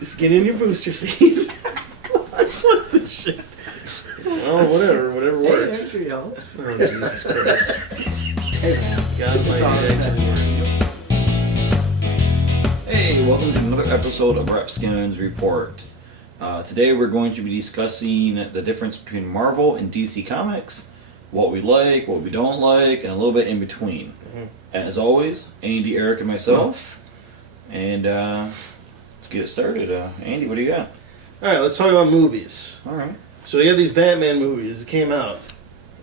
Just get in your booster seat. What the shit? Well, whatever works. Hey, Andrew helps. Oh, Jesus Christ. Hey, man. God, It's my all injections Hey, welcome to another episode of Rapscallions Report. Today we're going to be discussing the difference between Marvel and DC Comics, what we like, what we don't like, and a little bit in between. Mm-hmm. As always, Andy, Eric, and myself. And let's get it started. Andy, what do you got? Alright, let's talk about movies. Alright. So we got these Batman movies that came out.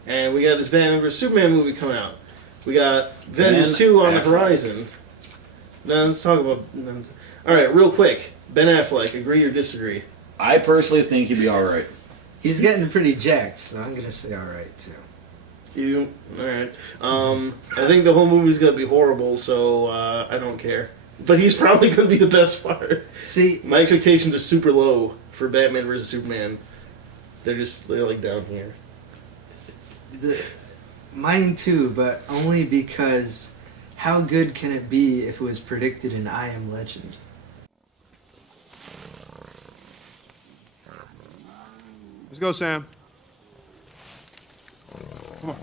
And we got this Batman vs. Superman movie coming out. We got Avengers 2 on the horizon. Now let's talk about... Alright, real quick. Ben Affleck, agree or disagree? I personally think he'd be alright. He's getting pretty jacked, so I'm gonna say alright too. Alright. I think the whole movie's gonna be horrible, so I don't care. But he's probably gonna be the best part. See, My expectations are super low for Batman vs. Superman. They're like down here. mine too, but only because how good can it be if it was predicted in I Am Legend? Let's go, Sam. Come on.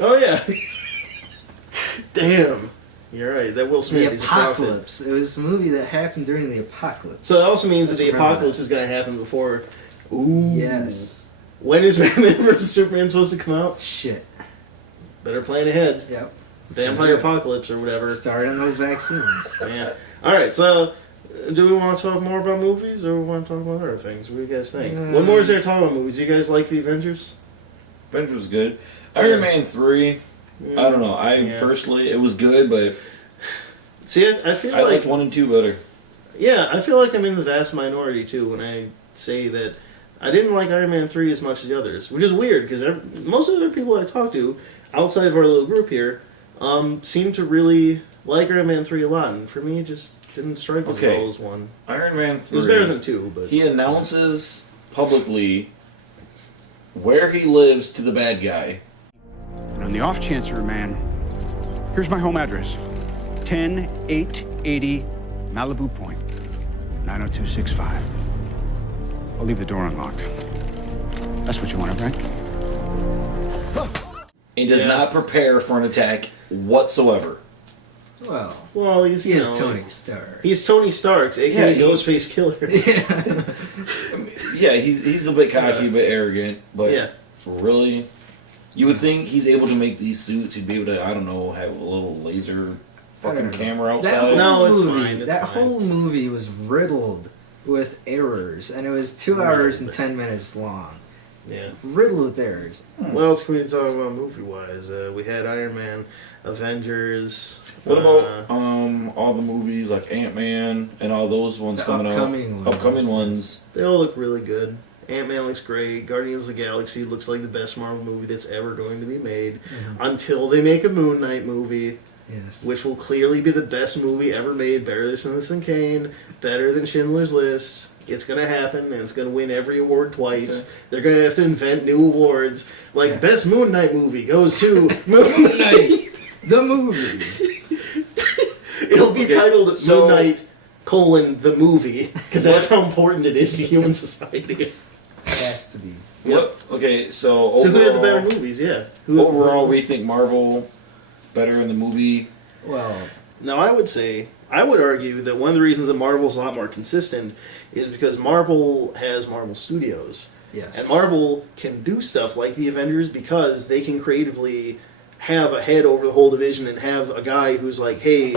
Oh yeah. Damn. You're right. That Will Smith. The He's a prophet. apocalypse. It was a movie that happened during the apocalypse. So that also means that Let's the remember apocalypse that. is gonna happen before. Ooh. Yes. When is Batman vs. Superman supposed to come out? Shit. Better plan ahead. Yep. Vampire apocalypse or whatever. Start on those vaccines. Yeah. All right. So, do we want to talk more about movies, or we want to talk about other things? What do you guys think? What more is there to talk about movies? You guys like the Avengers? Avengers was good. Iron Man 3, I don't know. Personally, it was good, but See, I feel I like liked 1 and 2 better. Yeah, I feel like I'm in the vast minority too when I say that I didn't like Iron Man 3 as much as the others, which is weird because most of the other people I talk to outside of our little group here seem to really like Iron Man 3 a lot, and for me it just didn't strike as well as 1. Iron Man 3. It was better than 2, but... He announces publicly where he lives to the bad guy. And on the off chance you're a man, here's my home address. 10880 Malibu Point, 90265. I'll leave the door unlocked. That's what you wanted, right? And does not prepare for an attack whatsoever. Well, he's, he is Tony Stark. He's Tony Stark's, a.k.a. Ghostface Killer. Yeah, he's a bit cocky, a bit arrogant, but really, you would think he's able to make these suits. He'd be able to, I don't know, have a little laser fucking camera outside. That whole movie was riddled with errors, and it was 2 hours and 10 minutes long. Yeah. Riddled with errors. What else can we talk about movie-wise? We had Iron Man, Avengers. What about all the movies like Ant-Man and all those ones coming out? Upcoming ones. They all look really good. Ant-Man looks great. Guardians of the Galaxy looks like the best Marvel movie that's ever going to be made. Until they make a Moon Knight movie. Yes. Which will clearly be the best movie ever made. Better than Citizen Kane. Better than Schindler's List. It's going to happen, and it's going to win every award twice. Okay. They're going to have to invent new awards. Like, best Moon Knight movie goes to Moon Knight. The movie. It'll be titled Moon Knight, the movie. Because that's how important it is to human society. It has to be. Yep. Okay, so who have the better movies, Overall, we think Marvel better in the movie. Well... Now, I would argue that one of the reasons that Marvel's a lot more consistent is because Marvel has Marvel Studios. Yes. And Marvel can do stuff like the Avengers because they can creatively have a head over the whole division and have a guy who's like, hey,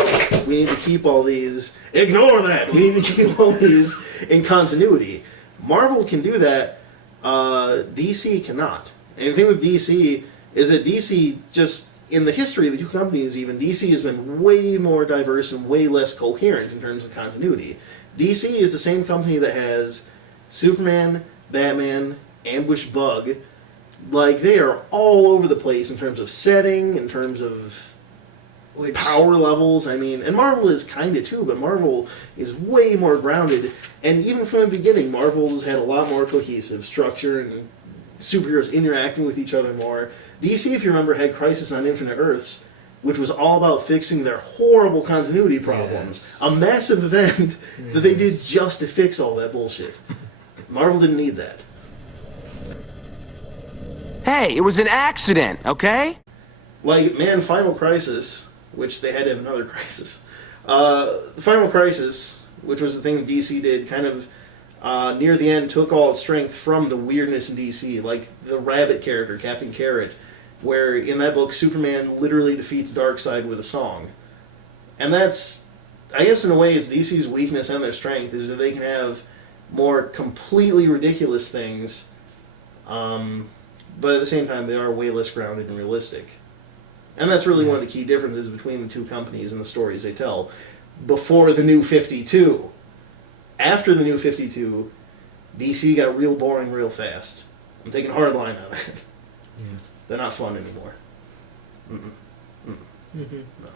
we need to keep all these... Ignore that! We need to keep all these in continuity. Marvel can do that. DC cannot. And the thing with DC is that DC just... In the history of the two companies, even, DC has been way more diverse and way less coherent in terms of continuity. DC is the same company that has Superman, Batman, Ambush Bug. Like, they are all over the place in terms of setting, in terms of power levels. I mean, and Marvel is kind of too, but Marvel is way more grounded. And even from the beginning, Marvel's had a lot more cohesive structure and superheroes interacting with each other more. DC, if you remember, had Crisis on Infinite Earths, which was all about fixing their horrible continuity problems. Yes. A massive event that they did Yes. just to fix all that bullshit. Marvel didn't need that. Hey, it was an accident, okay? Like, man, Final Crisis, which they had to have another crisis. Final Crisis, which was the thing that DC did, kind of near the end took all its strength from the weirdness in DC, like the rabbit character, Captain Carrot, where in that book Superman literally defeats Darkseid with a song. And that's, I guess in a way, it's DC's weakness and their strength, is that they can have more completely ridiculous things, but at the same time they are way less grounded and realistic. And that's really one of the key differences between the two companies and the stories they tell. Before the New 52. After the New 52, DC got real boring real fast. I'm taking a hard line on that. Yeah. They're not fun anymore. Mm-hmm. No.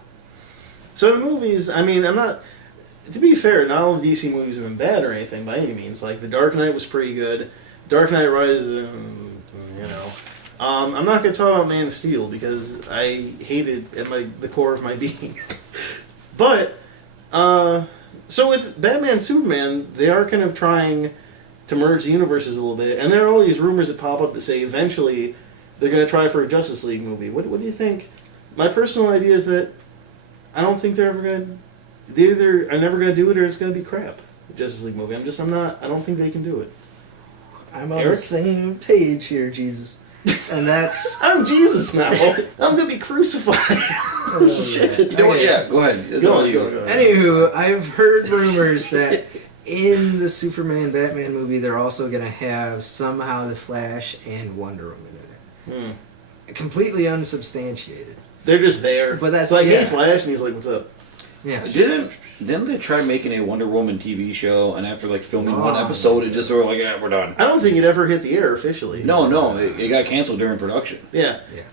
So the movies, I mean, I'm not... To be fair, not all of DC movies have been bad or anything by any means. Like, The Dark Knight was pretty good. Dark Knight Rises, you know... I'm not going to talk about Man of Steel because I hate it at the core of my being. But, so with Batman Superman, they are kind of trying to merge the universes a little bit. And there are all these rumors that pop up that say eventually they're going to try for a Justice League movie. What do you think? My personal idea is that I don't think they're ever going to... They either are never going to do it or it's going to be crap. The Justice League movie. I don't think they can do it. I'm on Eric? the same page here, Jesus. And that's... I'm Jesus now. I'm going to be crucified. Oh, Shit. You know what? Okay. Yeah, go ahead. It's Go all on, you. go on. Anywho, I've heard rumors that in the Superman Batman movie, they're also going to have somehow the Flash and Wonder Woman in it. Completely unsubstantiated. They're just there. But that's- it's like, yeah. hey, Flash, and he's like, what's up? Yeah. Didn't they try making a Wonder Woman TV show, and after like filming one Oh. episode, it just sort of like, yeah, we're done. I don't think it ever hit the air officially. No, it got canceled during production. Yeah. Yeah.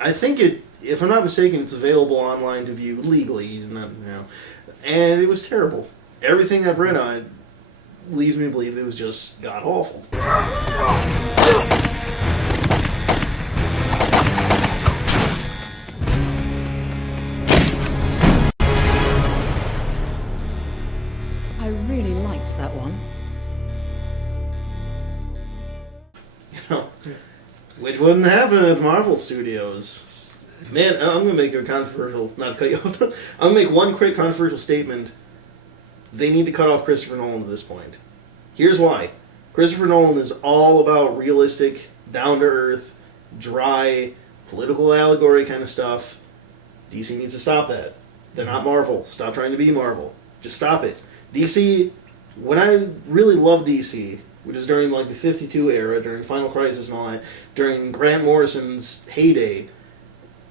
I think if I'm not mistaken, it's available online to view legally, and it was terrible. Everything I've read on it leaves me to believe it was just god awful. I really liked that one. Which wouldn't happen at Marvel Studios. Man, I'm going to make a controversial, not to cut you off, I'm going to make one quick controversial statement. They need to cut off Christopher Nolan at this point. Here's why. Christopher Nolan is all about realistic, down-to-earth, dry, political allegory kind of stuff. DC needs to stop that. They're not Marvel. Stop trying to be Marvel. Just stop it. DC, when I really loved DC, which is during like the 52 era, during Final Crisis and all that, during Grant Morrison's heyday,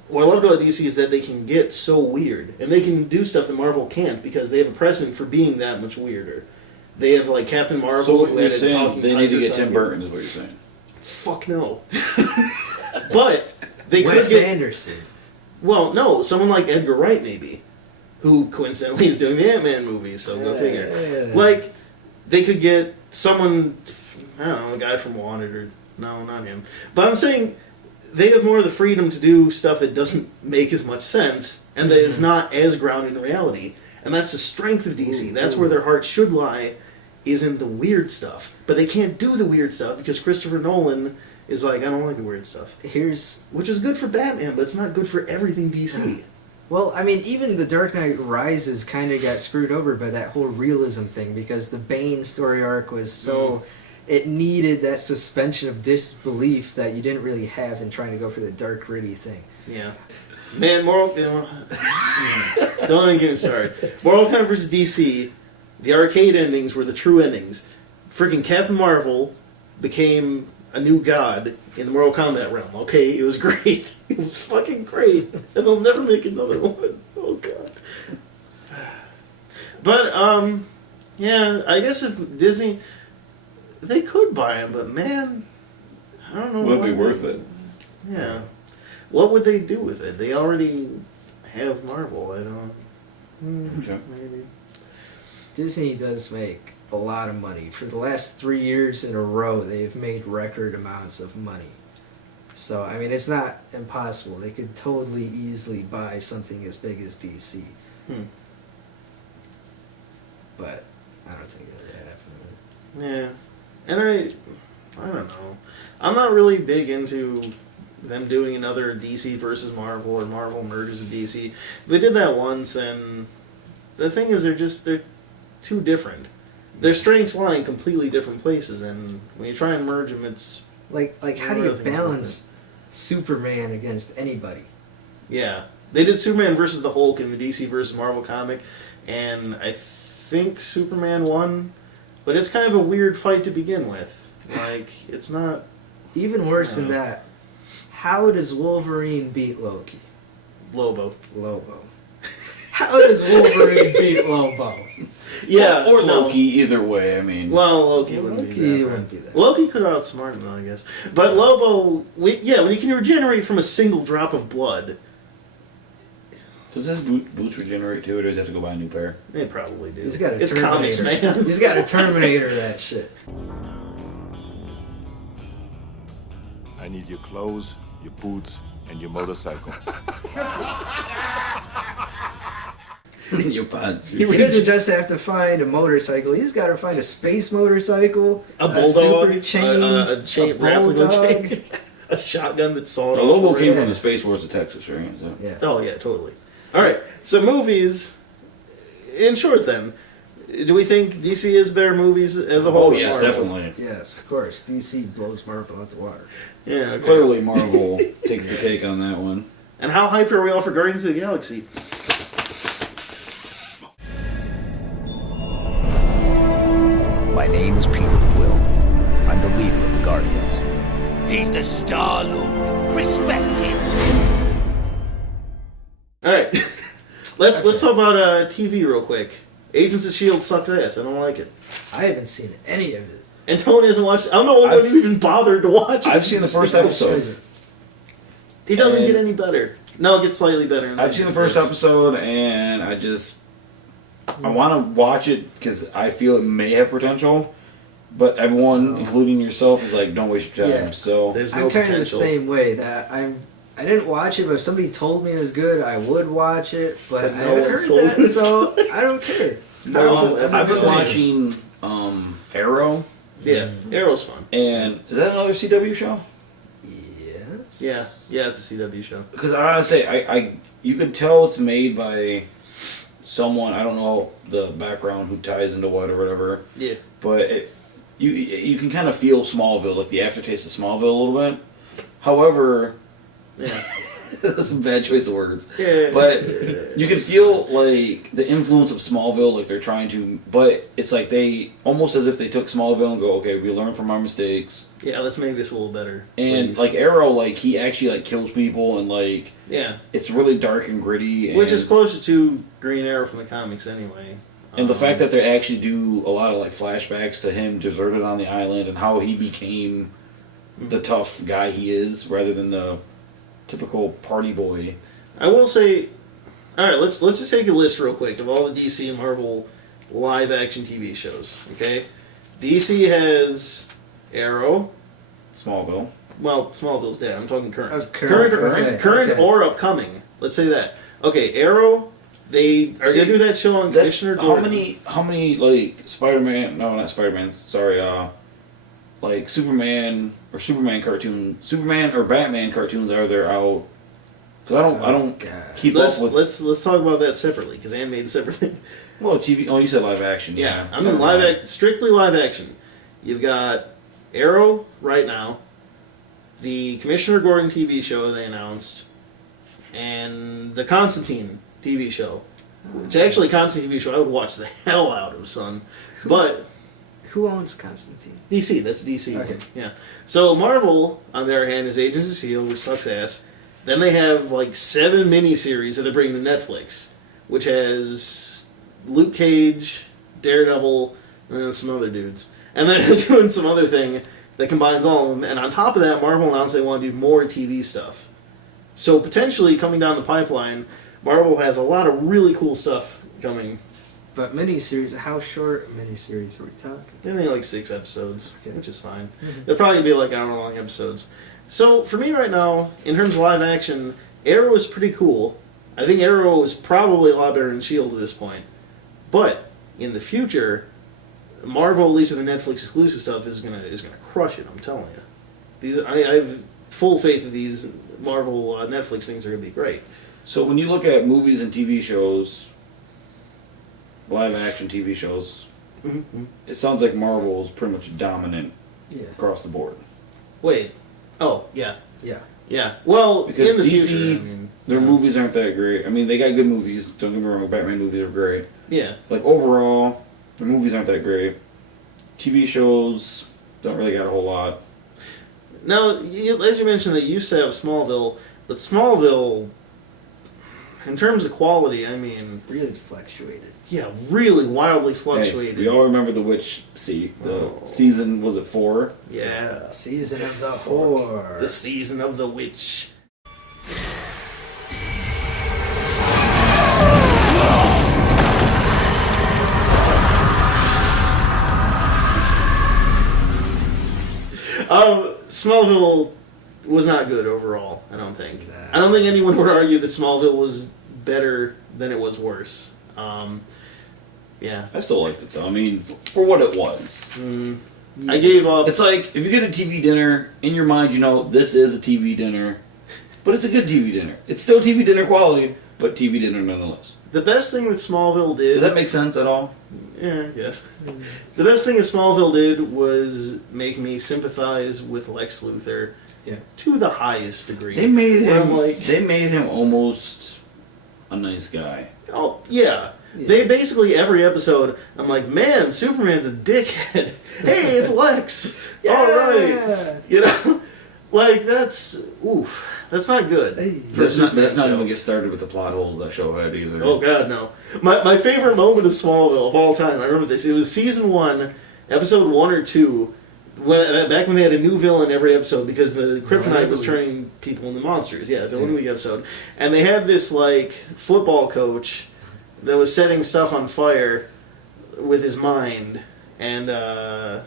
what I loved about DC is that they can get so weird. And they can do stuff that Marvel can't because they have a precedent for being that much weirder. They have like Captain Marvel, So who you're had a saying talking they need to tiger get son. Tim Burton, is what you're saying. Fuck no. But they Wes could get... Anderson. Well, no, someone like Edgar Wright maybe, who coincidentally is doing the Ant-Man movie, so go figure. Yeah. Like, they could get someone, I don't know, a guy from Wanted, or, no, not him. But I'm saying, they have more of the freedom to do stuff that doesn't make as much sense, and that is not as grounded in reality. And that's the strength of DC. That's where their heart should lie, is in the weird stuff. But they can't do the weird stuff, because Christopher Nolan is like, I don't like the weird stuff. Which is good for Batman, but it's not good for everything DC. Well, I mean, even The Dark Knight Rises kind of got screwed over by that whole realism thing, because the Bane story arc was so... It needed that suspension of disbelief that you didn't really have in trying to go for the dark, gritty thing. Yeah. Man, don't even get me started. Mortal Kombat vs. DC, the arcade endings were the true endings. Freaking Captain Marvel became a new god in the Mortal Kombat realm. Okay, it was great. It was fucking great. And they'll never make another one. Oh, God. But, yeah, I guess if Disney... They could buy him, but man, I don't know. Would it be worth it? Yeah. What would they do with it? They already have Marvel. I don't... Okay. Maybe. Disney does make a lot of money. For the last 3 years in a row, they've made record amounts of money. So, I mean, it's not impossible. They could totally easily buy something as big as DC. But I don't think that would happen. Yeah. And I don't know. I'm not really big into them doing another DC versus Marvel or Marvel merges with DC. They did that once, and the thing is, they're too different. Their strengths lie in completely different places, and when you try and merge them, it's Like how do What you other things balance Superman against anybody? yeah. They did Superman versus the Hulk in the DC versus Marvel comic, and I think Superman won, but it's kind of a weird fight to begin with. Like, it's not Even worse than No. that, how does Wolverine beat Loki? Lobo. Lobo. How does Wolverine beat Lobo? Yeah, Or no. Loki, either way. I mean, Well, Loki Well, wouldn't Loki be that. wouldn't be that. Loki could outsmart him, though, I guess. But Lobo, when you can regenerate from a single drop of blood, does his boots regenerate too, or does he have to go buy a new pair? they probably do. He's got a it's Terminator. comics, man. He's got a Terminator that shit. I need your clothes, your boots, and your motorcycle. Your pants. He doesn't just have to find a motorcycle. He's got to find a space motorcycle, A bulldog, super chain, a chain, grappling bulldog. chain, a shotgun that's sawed The off. Lobo for came it. from the Space Wars of Texas, right? So. Yeah. Oh yeah, totally. All right, so movies. In short, then, do we think DC is better movies as a whole? Oh than yes, Marvel? definitely. Yes, of course. DC blows Marvel out the water. Yeah, okay. Clearly, Marvel takes the cake on that one. And how hyped are we all for Guardians of the Galaxy? My name is Peter Quill. I'm the leader of the Guardians. He's the Star-Lord. Respect him. All right, let's talk about TV real quick. Agents of S.H.I.E.L.D. sucks ass. I don't like it. I haven't seen any of it. And Tony hasn't watched. I'm the only one who even bothered to watch it. I've seen the first episode. It doesn't and- get any better. No, it gets slightly better. and I've then seen the it first gets worse. episode, and I want to watch it because I feel it may have potential. But everyone, including yourself, is like, "Don't waste your time." Yeah. So There's no I'm kind of the potential. same way. That I didn't watch it, but if somebody told me it was good, I would watch it. But But I no haven't one's heard told that, us. so I don't care. I've been seen it. watching Arrow, Yeah, Arrow's fun. and is that another CW show? Yes. Yeah, it's a CW show. Because I gotta say, you could tell it's made by someone, I don't know the background who ties into what or whatever, Yeah. but you can kind of feel Smallville, like the aftertaste of Smallville a little bit. However, Yeah. that's a bad choice of words. Yeah. But you can feel like the influence of Smallville, like they're trying to, but it's like they almost as if they took Smallville and go, okay, we learned from our mistakes. Yeah, let's make this a little better. And please. like Arrow, like he actually like kills people and like Yeah. it's really dark and gritty. And, Which is closer to Green Arrow from the comics anyway. and the fact that they actually do a lot of like flashbacks to him deserted on the island and how he became the tough guy he is rather than the typical party boy. I will say, all right, let's just take a list real quick of all the DC and Marvel live action TV shows. Okay, DC has Arrow. Smallville. Well, Smallville's dead. I'm talking current. Oh, current, okay. Or upcoming. Let's say that. Okay, Arrow. They are gonna do that show on Commissioner Gordon. How many like Spider-Man? No, not Spider-Man. Sorry, like Superman or Batman cartoons are there out? Because I don't God. keep Let's up with. let's talk about that separately because animated separately. Well, TV. Oh, you said live action. Yeah, Yeah, I'm in strictly live action. You've got Arrow right now, the Commissioner Gordon TV show they announced, and the Constantine TV show. Which actually, Constantine TV show I would watch the hell out of, son. But Who owns Constantine? DC, that's DC. Okay. Yeah. So Marvel, on their hand, is Agents of S.H.I.E.L.D., which sucks ass. Then they have like 7 miniseries that they're bringing to Netflix, which has Luke Cage, Daredevil, and then some other dudes. And then they're doing some other thing that combines all of them. And on top of that, Marvel announced they want to do more TV stuff. So potentially coming down the pipeline, Marvel has a lot of really cool stuff coming But miniseries, how short miniseries are we talking? I think like 6 episodes, Okay. which is fine. Mhm. They'll probably be like hour-long episodes. So for me right now, in terms of live action, Arrow is pretty cool. I think Arrow is probably a lot better than S.H.I.E.L.D. at this point. But in the future, Marvel, at least with the Netflix exclusive stuff, is gonna crush it. I'm telling you. I have full faith that these Marvel Netflix things are gonna be great. So when you look at movies and TV shows, live action TV shows, Mm-hmm. it sounds like Marvel is pretty much dominant Yeah. across the board. Wait. Oh yeah. Yeah. Yeah. Well, Because in the DC, future, I mean, their movies aren't that great. I mean, they got good movies. Don't get me wrong, Batman movies are great. yeah. Like overall, the movies aren't that great. TV shows don't really got a whole lot. Now, as you mentioned, they used to have Smallville, but Smallville, in terms of quality, I mean, Really fluctuated. yeah, really wildly Hey, fluctuated. we all remember the season, was it 4? Yeah. Season of the Whore. The season of the witch. Smallville was not good overall, I don't think. I don't think anyone would argue that Smallville was better than it was worse. Yeah. I still liked it though. I mean, for what it was. I gave up. It's like, if you get a TV dinner, in your mind you know this is a TV dinner, but it's a good TV dinner. It's still TV dinner quality, but TV dinner nonetheless. The best thing that Smallville did... Does that make sense at all? Yeah, yes. The best thing that Smallville did was make me sympathize with Lex Luthor to the highest degree. They made Where him I'm like, they made him almost a nice guy. oh, yeah. They basically, every episode, I'm like, man, Superman's a dickhead. Hey, it's Lex. All right. You know? Like, that's... Oof. That's not good. Let's not even get started with the plot holes that show had either. Oh, God, no. My favorite moment of Smallville of all time, I remember this. It was season 1, episode 1 or 2, back when they had a new villain every episode because the kryptonite was turning people into monsters. Yeah, villain of the week episode. And they had this, like, football coach that was setting stuff on fire with his mind. And, I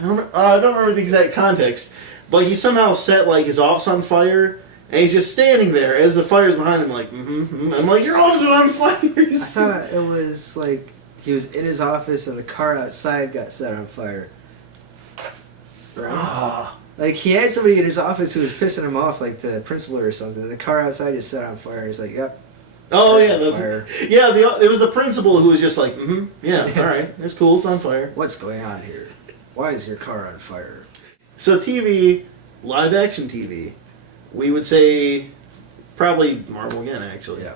don't remember the exact context, but he somehow set, like, his office on fire. And he's just standing there as the fire's behind him, like, I'm like, your office is on fire! I thought it was like he was in his office and the car outside got set on fire. Right? Like, he had somebody in his office who was pissing him off, like the principal or something. The car outside just set on fire. He's like, yep. Oh, yeah, on fire. it was the principal who was just like, yeah, alright, it's cool, it's on fire. What's going on here? Why is your car on fire? So TV, live action TV, we would say probably Marvel again, actually. Yeah.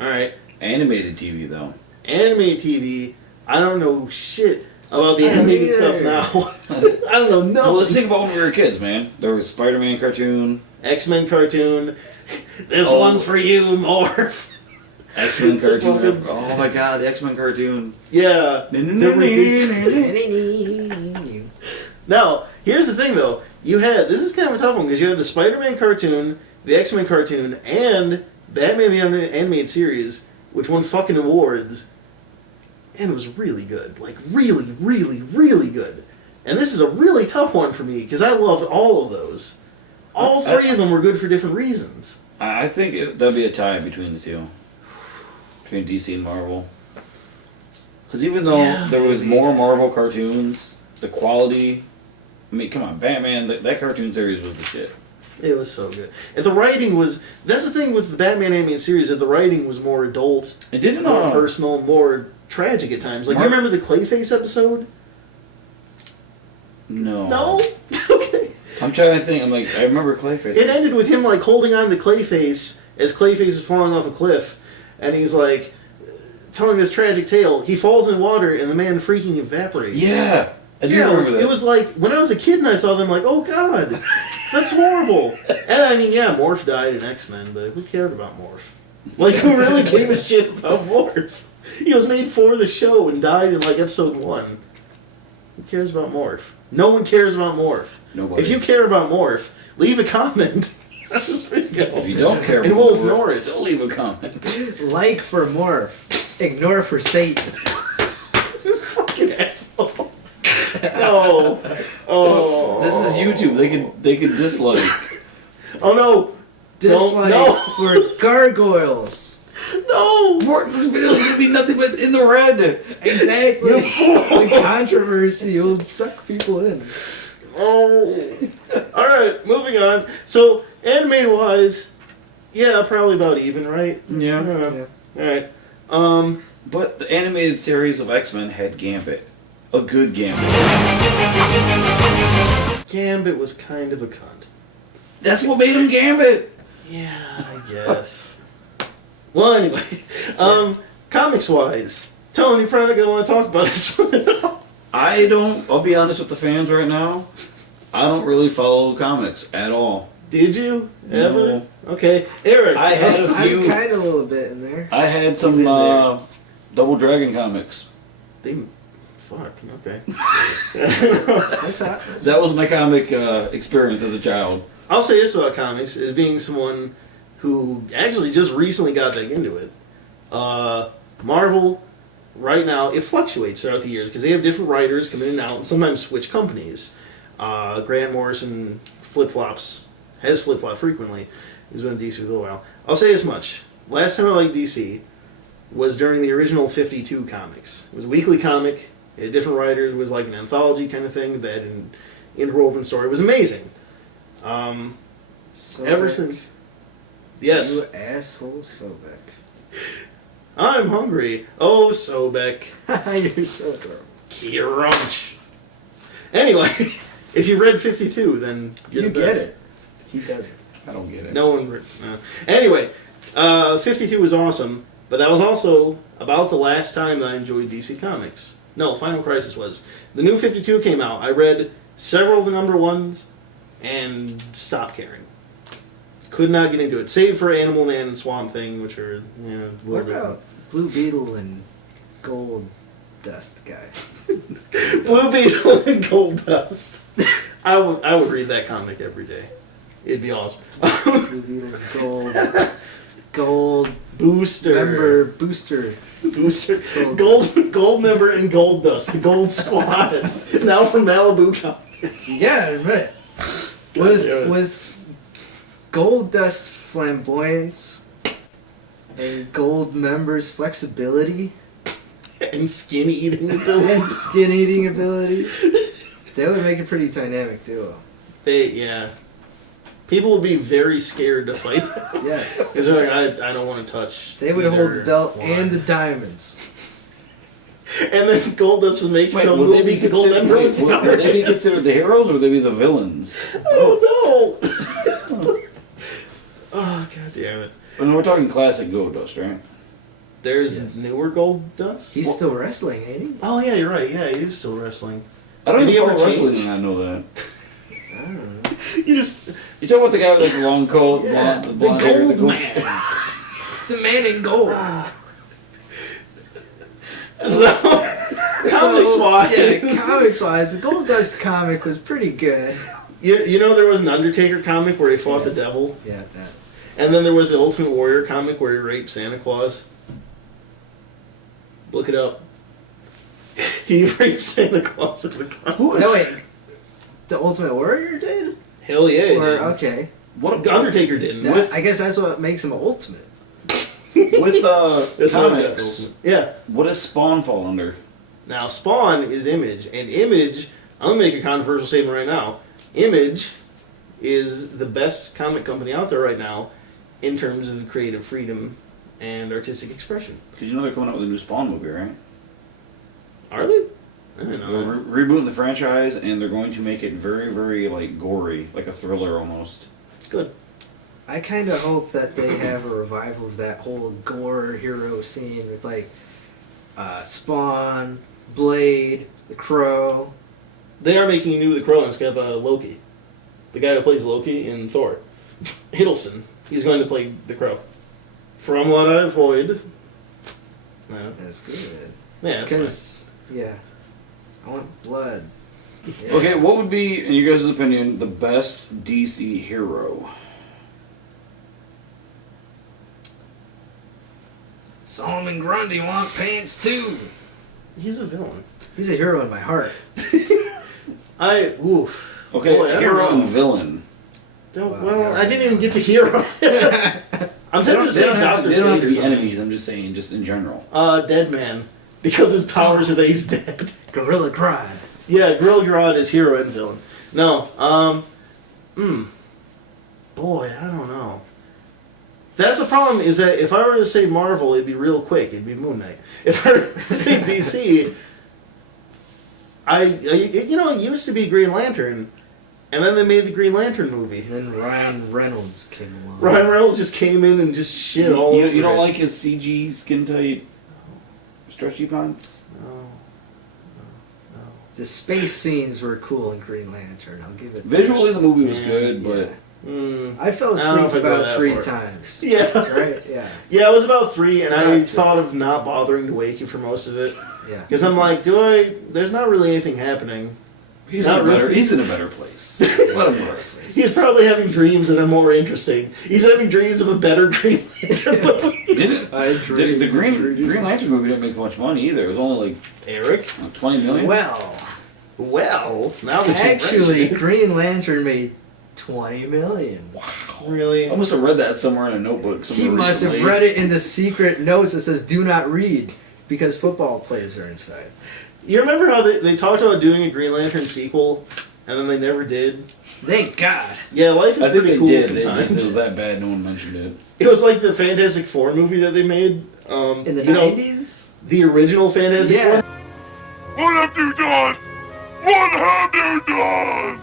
Alright. Animated TV though. Animated TV, I don't know shit about the animated stuff now. I don't know nothing. Well, let's think about when we were kids, man. There was Spider-Man cartoon. X-Men cartoon. This one's for you, Morph. X-Men cartoon. Oh my god, the X-Men cartoon. Yeah. They're ridiculous. Now, here's the thing though. This is kind of a tough one, because you had the Spider-Man cartoon, the X-Men cartoon, and Batman the Animated Series, which won fucking awards. And it was really good. Like, really, really, really good. And this is a really tough one for me, because I loved all of those. All three of them were good for different reasons. I think that'd be a tie between the two. Between DC and Marvel. Because even though there was more Marvel cartoons, the quality... I mean, come on, Batman, that cartoon series was the shit. It was so good. And the writing was... That's the thing with the Batman animated series, that the writing was more adult, it didn't more personal, more tragic at times. Like, you remember the Clayface episode? No. No? Okay. I'm trying to think. I'm like, I remember Clayface. It ended with him, like, holding on to Clayface as Clayface is falling off a cliff. And he's, like, telling this tragic tale. He falls in water, and the man freaking evaporates. Yeah. I do remember that. It was like, when I was a kid and I saw them, like, oh, God. That's horrible. And, I mean, yeah, Morph died in X-Men, but who cared about Morph? Like, who really gave a shit about Morph? He was made for the show and died in, like, episode 1. Who cares about Morph? No one cares about Morph. Nobody. If you care about Morph, leave a comment on this video. If you don't care about and we'll Morph, ignore it. still leave a comment. Like for Morph. Ignore for Satan. Fucking asshole. No. Oh. This is YouTube. They could dislike. Oh no. Dislike No. for gargoyles. No. This video's gonna be nothing but in the red. Exactly. The controversy will suck people in. Oh. Alright, moving on. So, animated wise, yeah, probably about even, right? Yeah. Alright. But the animated series of X-Men had Gambit. A good Gambit. Gambit was kind of a cunt. That's what made him Gambit. Yeah, I guess. Well, anyway, comics wise, Tony, you probably gonna want to talk about this one at all. I'll be honest with the fans right now, I don't really follow comics at all. Did you ever? No. Okay, Eric. I had a few. I'm kind of a little bit in there. I had some He's in there. Double Dragon comics. Fuck. Okay. That's hot. That was my comic experience as a child. I'll say this about comics, as being someone who actually just recently got back into it. Marvel, right now, it fluctuates throughout the years because they have different writers come in and out and sometimes switch companies. Grant Morrison has flip-flopped frequently. He's been in DC for a little while. I'll say this much. Last time I liked DC was during the original 52 comics. It was a weekly comic. It had different writers. It was like an anthology kind of thing that had an interwoven story. It was amazing. Ever since... Yes. You asshole Sobek. I'm hungry. Oh, Sobek. You're so gross. Crunch. Anyway, if you read 52, then You get it. He doesn't. I don't get it. No one... No. Anyway, 52 was awesome, but that was also about the last time that I enjoyed DC Comics. No, Final Crisis was. The new 52 came out. I read several of the number ones and stopped caring. Could not get into it. Save for Animal Man and Swamp Thing, which are, What about Blue Beetle and Gold Dust guy? Blue Beetle and Gold Dust. I would read that comic every day. It'd be awesome. Blue Beetle, Gold Booster. Member, Booster. Gold member and Gold Dust. The Gold Squad. Now from Malibu Comics. Yeah, admit. With Gold Dust flamboyance and Gold Member's flexibility And skin eating ability. and skin eating ability, that would make a pretty dynamic duo. People would be very scared to fight. Yes. Because they're like, I don't want to touch. They would hold the belt and the diamonds. And then Gold Dust would make some would they be movies. The Gold Member would considered, would they be considered the heroes or would they be the villains? Oh no! Oh, god damn it. When we're talking classic Gold Dust, right? There's newer Gold Dust? He's still wrestling, ain't he? Oh yeah, you're right. Yeah, he is still wrestling. I don't Did even he follow ever wrestling change? and I know that. I don't know. You talking about the guy with like the long coat, Yeah, blonde, the blonde hair, Gold the gold- Man. The man in gold. So, comics-wise. Yeah, comics-wise, the Gold Dust comic was pretty good. You know there was an Undertaker comic where he fought the devil? Yeah, that. And then there was the Ultimate Warrior comic where he raped Santa Claus. Look it up. He raped Santa Claus in the comic. No, wait. The Ultimate Warrior did? Hell yeah. he Or, did. okay. What Undertaker didn't. That, I guess that's what makes him ultimate. With That's not that comics, Ultimate. Yeah. what does Spawn fall under? Now, Spawn is Image. And Image, I'm going to make a controversial statement right now. Image is the best comic company out there right now in terms of creative freedom and artistic expression. Because you know they're coming out with a new Spawn movie, right? Are they? I don't know. They're rebooting the franchise and they're going to make it very, very like gory, like a thriller almost. Good. I kind of hope that they have a revival of that whole gore hero scene with like Spawn, Blade, the Crow. They are making a new The Crow and it's got Loki. The guy who plays Loki in Thor. Hiddleston. He's going to play The Crow. From what I've heard. No. That's good. Yeah, Because, yeah, I want blood. Yeah. Okay, what would be, in you guys' opinion, the best DC hero? Solomon Grundy want pants too. He's a villain. He's a hero in my heart. Oof. Okay, Boy, I don't hero know. and villain. Well, I didn't even get to hero. I'm tempted to They say don't have Dr. to, they don't have Fate to or be something. enemies. I'm just saying, just in general. Dead Man. Because his powers are that he's dead. Gorilla Grodd. Yeah, Gorilla Grodd is hero and villain. No, boy, I don't know. That's the problem, is that if I were to say Marvel, it'd be real quick. It'd be Moon Knight. If I were to say DC, it used to be Green Lantern, and then they made the Green Lantern movie. And then Ryan Reynolds came along. Ryan Reynolds just came in and just shit all over You don't it. like his CG skin tight stretchy pants? No. The space scenes were cool in Green Lantern. I'll give it. Visually, the movie was Yeah, good, but I fell I don't know asleep if I'd go about that 3 far. times. Yeah. Right? Yeah. Yeah, it was about 3, and I About 3. thought of not bothering to wake you for most of it. Yeah. Because I'm like, there's not really anything happening. he's Not really. he's in a better place. Let him rest. He's probably having dreams that are more interesting. He's having dreams of a better Green Lantern movie. The Green Lantern movie didn't make much money either. It was only like Eric? 20 million. Well, now that you Actually, mention it. Green Lantern made $20 million. Wow. Really? I must have read that somewhere in a notebook. He must have read it in the secret notes that says "Do not read" because football players are inside. You remember how they talked about doing a Green Lantern sequel, and then they never did? Thank God. Yeah, life is I think pretty they cool did. sometimes. It was that bad. No one mentioned it. It was like the Fantastic Four movie that they made. In the you know, 90s? the original Fantastic Yeah. Four. What have you done? What have you done?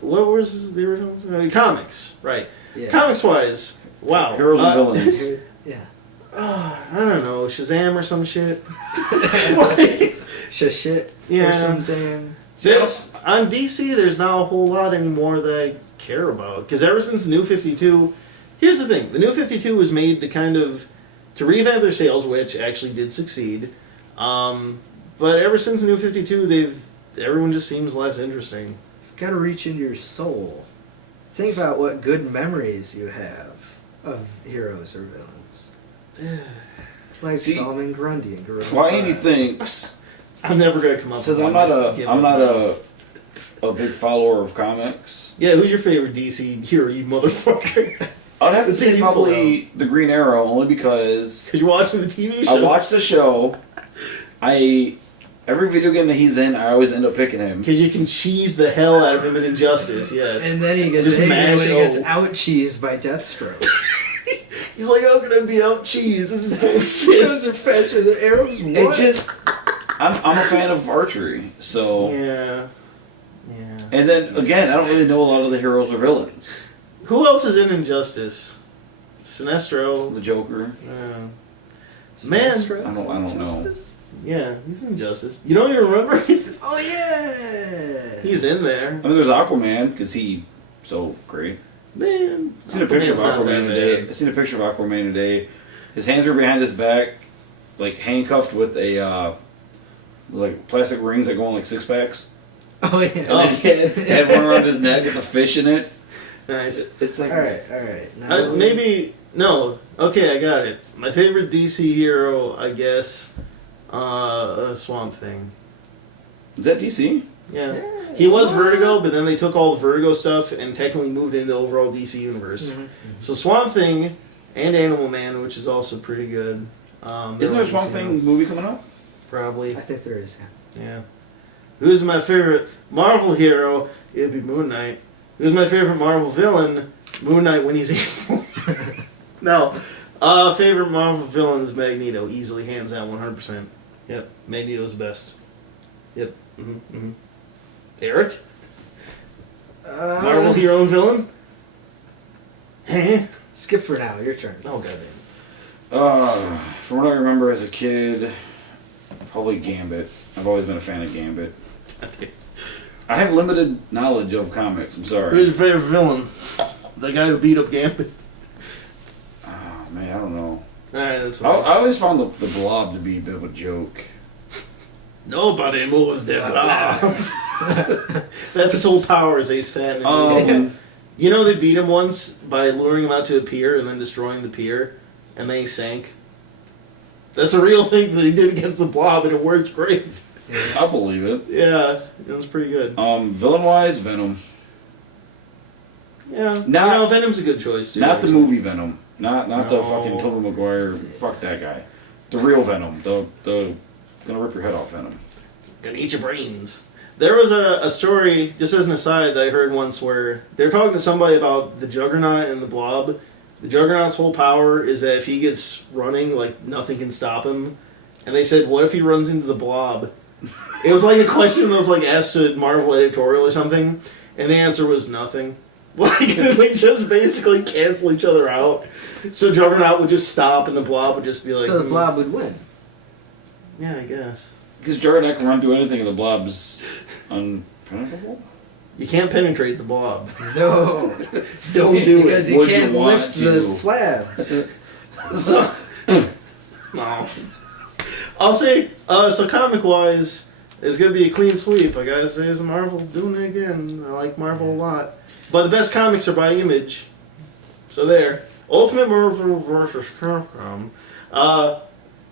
What was the original? Comics, right. Yeah. Comics-wise, wow. Heroes and villains. Yeah. I don't know, Shazam or some shit. Shit. Yeah. Or some Zam. There's, on DC, there's not a whole lot anymore that I care about. Because ever since New 52, here's the thing. The New 52 was made to revamp their sales, which actually did succeed. But ever since New 52, everyone just seems less interesting. You've got to reach into your soul. Think about what good memories you have of heroes or villains. Like See, Solomon Grundy and Gorilla. Why Andy thinks, I'm never going to come up since with I'm one. not Just give I'm it not up. a big follower of comics. Yeah, who's your favorite DC hero, you motherfucker? I'd have to Let's see say you pull probably the Green Arrow, only because Because you're watching the TV show. I watch the show. Every video game that he's in, I always end up picking him. Because you can cheese the hell out of him in Injustice, yes. And then he gets Just angry mash when he gets O. out-cheesed by Deathstroke. He's like, how can I be out cheese? This is bullshit. Guns are faster than arrows. It What? just, I'm a fan of archery, so. Yeah. And then again, I don't really know a lot of the heroes or villains. Who else is in Injustice? Sinestro. The Joker. Man. Sinestro? I don't know. Justice? Yeah, he's in Injustice. You don't even remember? Oh yeah. He's in there. I mean, there's Aquaman because he's so great. Man. I seen a picture of Aquaman's not Aquaman that today. bad. I seen a picture of Aquaman today. His hands are behind his back, like handcuffed with like plastic rings that go on like 6-packs. Oh yeah. And then he had one around his neck with a fish in it. Nice. It's like All right. Now Maybe no. Okay, I got it. My favorite DC hero, I guess, Swamp Thing. Is that DC? Yeah. He was Vertigo, but then they took all the Vertigo stuff and technically moved into the overall DC universe. Mm-hmm. So Swamp Thing and Animal Man, which is also pretty good. Isn't there a Swamp Thing movie coming up? Probably. I think there is. Yeah. Who's my favorite Marvel hero? It'd be Moon Knight. Who's my favorite Marvel villain? Moon Knight when he's evil. No. Favorite Marvel villain is Magneto. Easily, hands down, 100%. Yep. Magneto's the best. Yep. Mm-hmm. Eric? Marvel hero and villain? Skip for now. Your turn. Oh, goddamn. From what I remember as a kid, probably Gambit. I've always been a fan of Gambit. I have limited knowledge of comics. I'm sorry. Who's your favorite villain? The guy who beat up Gambit. Oh man, I don't know. Alright, that's I fine. always found the Blob to be a bit of a joke. Nobody moves the blob. That's his whole power as Ace Fan. You know they beat him once by luring him out to a pier and then destroying the pier, and then he sank. That's a real thing that he did against the Blob, and it worked great. I believe it. Yeah, it was pretty good. Villain-wise, Venom. Yeah, Venom's a good choice too. Not the movie Venom. Not the fucking Tobey Maguire. Fuck that guy. The real Venom. The gonna rip your head off Venom. Gonna eat your brains. There was a story, just as an aside, that I heard once where they were talking to somebody about the Juggernaut and the Blob. The Juggernaut's whole power is that if he gets running, like, nothing can stop him. And they said, what if he runs into the Blob? It was like a question that was like asked to Marvel editorial or something, and the answer was nothing. Like, they just basically cancel each other out. So Juggernaut would just stop, and the Blob would just be like... So the Blob would win. Yeah, I guess. Because Juggernaut can run through anything, and the Blob's unpenetrable? You can't penetrate the Blob. No. Don't do because it. Because he can't lift the flabs. So, no. I'll say, so comic-wise, it's going to be a clean sweep. I gotta say, it's Marvel doing it again. I like Marvel a lot. But the best comics are by Image. So there. Ultimate Marvel vs. Capcom.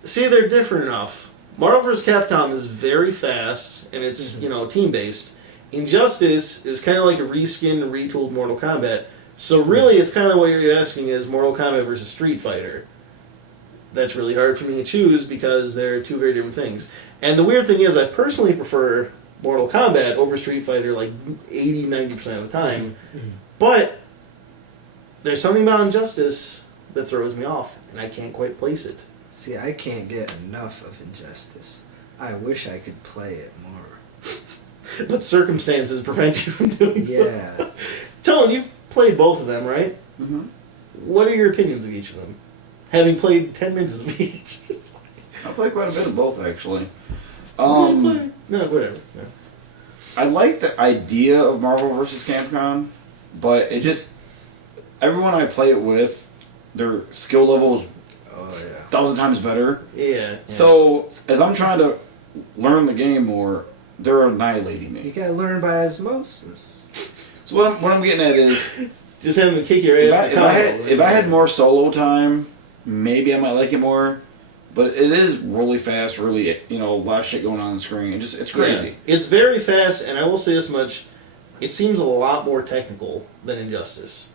See, they're different enough. Marvel vs. Capcom is very fast, and it's, team-based. Injustice is kind of like a reskinned and retooled Mortal Kombat. So really, it's kind of what you're asking is Mortal Kombat versus Street Fighter. That's really hard for me to choose because they're two very different things. And the weird thing is, I personally prefer Mortal Kombat over Street Fighter like 80-90% of the time. But there's something about Injustice that throws me off, and I can't quite place it. See, I can't get enough of Injustice. I wish I could play it more. But circumstances prevent you from doing so. Yeah. Tone, you've played both of them, right? Mm-hmm. What are your opinions of each of them? Having played 10 minutes of each. I played quite a bit of both, actually. No, whatever. No. I like the idea of Marvel vs. Capcom, but it just... Everyone I play it with, their skill level is 1,000 times better. Yeah. So, as I'm trying to learn the game more, they're annihilating me. You gotta learn by osmosis. So what I'm getting at is... Just having to kick your ass. If I had more solo time, maybe I might like it more. But it is really fast, really, a lot of shit going on the screen. It's crazy. Yeah. It's very fast, and I will say this much. It seems a lot more technical than Injustice.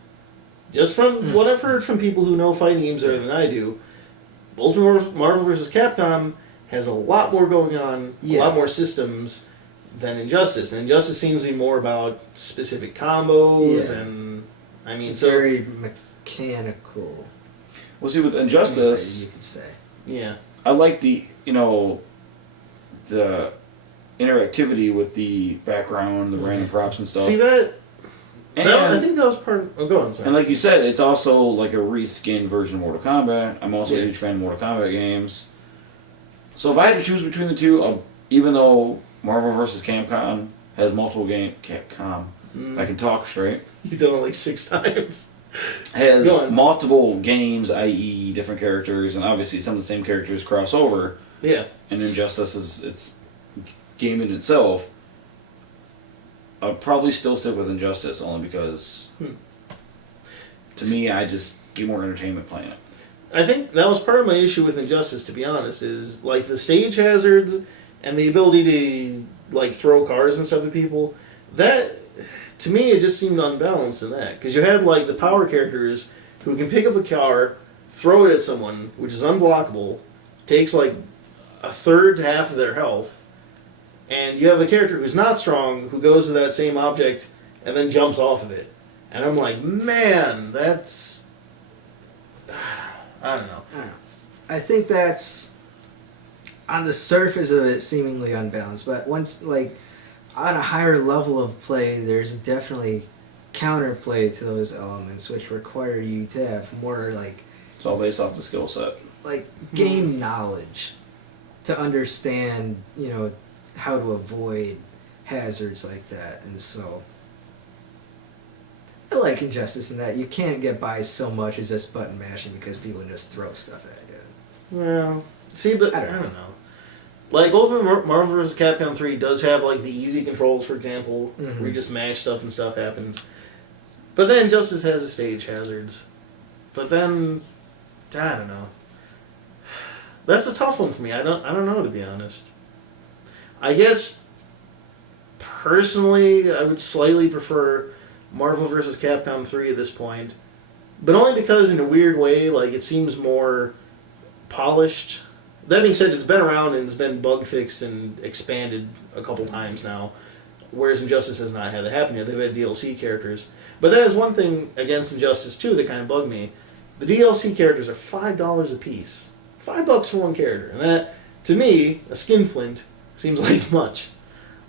Just from what I've heard from people who know fighting games better than I do, Ultimate Marvel vs. Capcom has a lot more going on, a lot more systems than Injustice. And Injustice seems to be more about specific combos, and very mechanical. Well, see, with Injustice, you could say. Yeah. I like the interactivity with the background, the random props and stuff. See that? I think that was part of... Oh, go on, sorry. And like you said, it's also like a reskinned version of Mortal Kombat. I'm also a huge fan of Mortal Kombat games. So if I had to choose between the two, even though Marvel vs. Capcom has multiple games... Capcom. I can talk straight. You've done it like 6 times. Has multiple games, i.e. different characters, and obviously some of the same characters cross over. Yeah. And Injustice is its game in itself. I'd probably still stick with Injustice only because to me I just get more entertainment playing it. I think that was part of my issue with Injustice, to be honest, is like the stage hazards and the ability to like throw cars and stuff at people. That, to me, it just seemed unbalanced in that. Because you had like the power characters who can pick up a car, throw it at someone, which is unblockable, takes like a third to half of their health, and you have the character who's not strong who goes to that same object and then jumps off of it. And I'm like, man, that's... I don't know. I think that's, on the surface of it, seemingly unbalanced. But once, like, on a higher level of play, there's definitely counterplay to those elements, which require you to have more, like... It's all based off the skill set. Like, game knowledge to understand, how to avoid hazards like that. And so... I like Injustice in that you can't get by so much as just button mashing because people just throw stuff at you. Well, see, but I don't know. Like, Ultimate Marvel vs. Capcom 3 does have, like, the easy controls, for example, where you just mash stuff and stuff happens. But then Injustice has the stage hazards. But then, I don't know. That's a tough one for me. I don't know, to be honest. I guess personally, I would slightly prefer Marvel vs. Capcom 3 at this point, but only because in a weird way, like, it seems more polished. That being said, it's been around and it's been bug fixed and expanded a couple times now, whereas Injustice has not had that happen yet. They've had DLC characters. But that is one thing against Injustice 2 that kind of bugged me. The DLC characters are $5 a piece. $5 for one character. And that, to me, a skinflint, seems like much.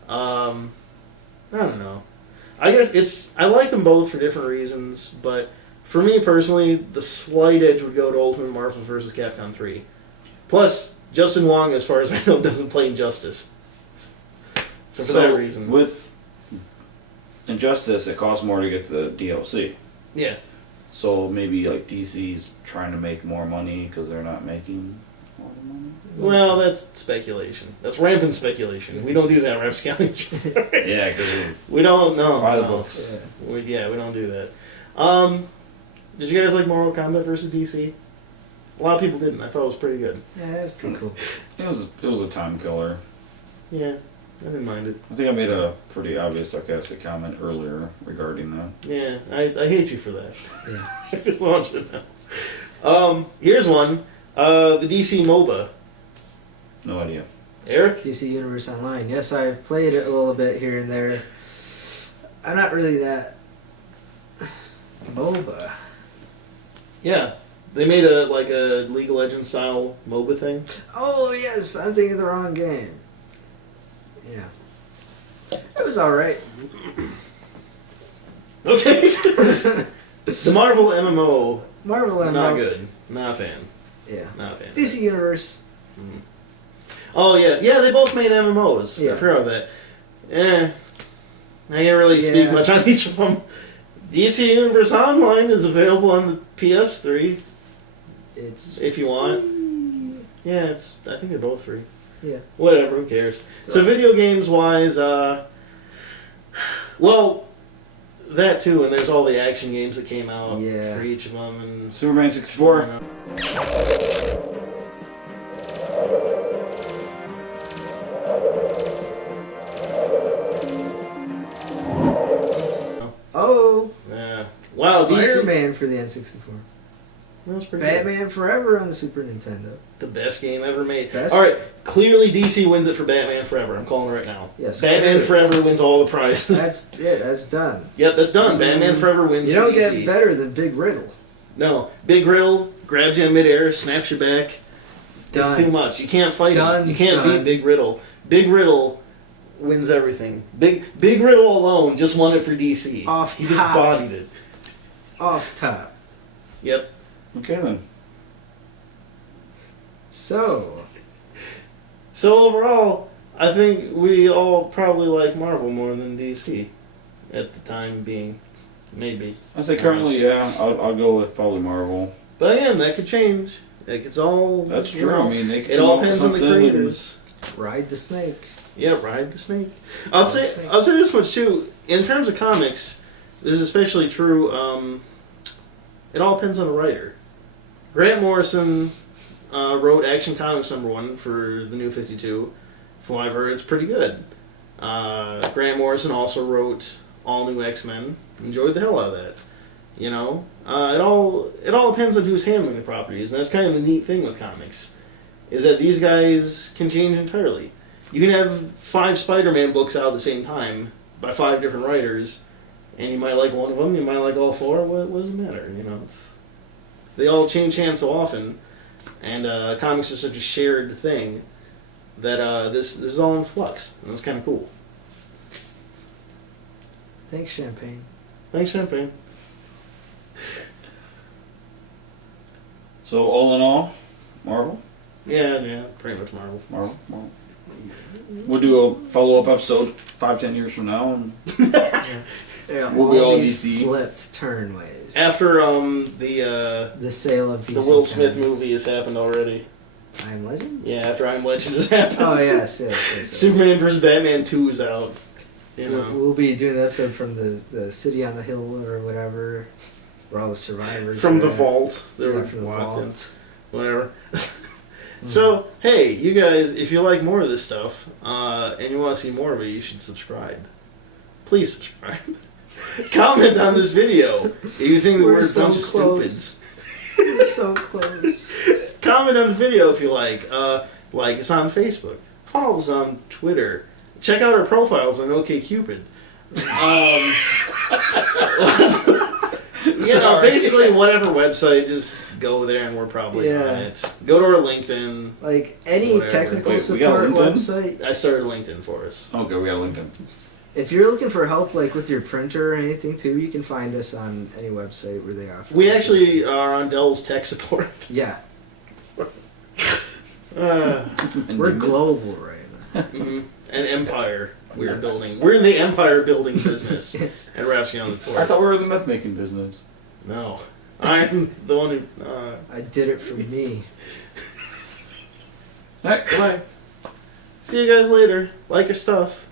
I don't know. I guess I like them both for different reasons, but for me personally, the slight edge would go to Ultimate Marvel vs. Capcom 3. Plus, Justin Wong, as far as I know, doesn't play Injustice. So for that reason. With Injustice, it costs more to get the DLC. Yeah. So maybe like DC's trying to make more money because they're not making a lot of money? Well, that's speculation. That's rampant speculation. We don't do that, Rapscallions. Yeah, because we don't know. Buy the books. We don't do that. Did you guys like Mortal Kombat versus DC? A lot of people didn't. I thought it was pretty good. Yeah, that's pretty cool. It was a time killer. Yeah, I didn't mind it. I think I made a pretty obvious sarcastic comment earlier regarding that. Yeah, I hate you for that. Yeah. I just want you to know. Here's one. The DC MOBA. No idea. Eric? DC Universe Online. Yes, I've played it a little bit here and there. I'm not really that MOBA. Yeah. They made a League of Legends style MOBA thing. Oh yes, I'm thinking of the wrong game. Yeah. It was alright. Okay. The Marvel MMO. Marvel MMO. Not good. Not a fan. Yeah. Not a fan. DC Universe. Mm. Oh yeah, they both made MMOs. Yeah. I forgot about that. I can't really speak much on each of them. DC Universe Online is available on the PS3. If you want. Yeah, I think they're both free. Yeah. Whatever, who cares? So video games wise, well, that too, and there's all the action games that came out for each of them, and Superman 64. Oh. Yeah. Wow, Spider-Man for the N64. That was pretty Batman good. Forever on the Super Nintendo. The best game ever made. Best? All right, clearly DC wins it for Batman Forever. I'm calling it right now. Yes. Batman Forever wins all the prizes. That's done. Yep, that's done. Batman Forever wins. You don't for DC. get better than Big Riddle. No, Big Riddle grabs you in midair, snaps you back. Done. It's too much. You can't fight Done, him. You can't son. beat Big Riddle. Big Riddle wins everything. Big Riddle alone just won it for DC. He just top. bodied it. Off top. Yep. Okay then. So overall, I think we all probably like Marvel more than DC at the time being. Maybe. I say currently, yeah. I'll go with probably Marvel. But again, that could change. Like, it's all. That's true. I mean, they could it come all up with depends on the something creators. ride the snake. Yeah, ride the snake. I'll say this much too. In terms of comics, this is especially true. It all depends on the writer. Grant Morrison wrote Action Comics #1 for the New 52. From what I've heard, it's pretty good. Grant Morrison also wrote All New X-Men. Enjoyed the hell out of that. You know, it all depends on who's handling the properties, and that's kind of the neat thing with comics, is that these guys can change entirely. You can have 5 Spider-Man books out at the same time by 5 different writers, and you might like one of them, you might like all 4. What does it matter? You know, they all change hands so often, and comics are such a shared thing that this is all in flux, and it's kind of cool. Thanks, Champagne. Thanks, Champagne. So all in all, Marvel. Yeah, pretty much Marvel. Marvel. We'll do a follow-up episode 5-10 years from now, and we'll be all DC. Flipped turnways. After the sale of DC the Will Smith Comics. movie has happened already. I Am Legend? Yeah, after I Am Legend has happened. Oh yes. Superman vs. Batman 2 is out. You know. We'll be doing an episode from the city on the hill or whatever, where all the survivors From are the at. vault. They Yeah, were from the locked in. vault. Whatever. So, hey, you guys, if you like more of this stuff, and you want to see more of it, you should subscribe. Please subscribe. Comment on this video if you think that we're a bunch of stupids. We're so close. Comment on the video if you like. Like us on Facebook. Follow us on Twitter. Check out our profiles on OkCupid. Basically whatever website, just go there and we're probably on it. Go to our LinkedIn. Like any whatever. technical Wait, we support got website. I started LinkedIn for us. Okay, we got LinkedIn. If you're looking for help, like with your printer or anything too, you can find us on any website where they offer. We actually are on Dell's tech support. Yeah. And We're global right now. An empire we're building. We're in the empire building business at Rapscallions. I thought we were in the myth making business. No. I'm the one who... I did it for me. Alright, Bye. See you guys later. Like our stuff.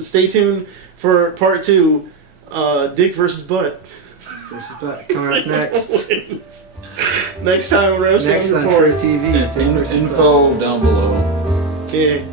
Stay tuned for part 2, Dick versus Butt. Coming up next. Next time, Rapscallions Next on Report. Free TV. Info down below. Yeah.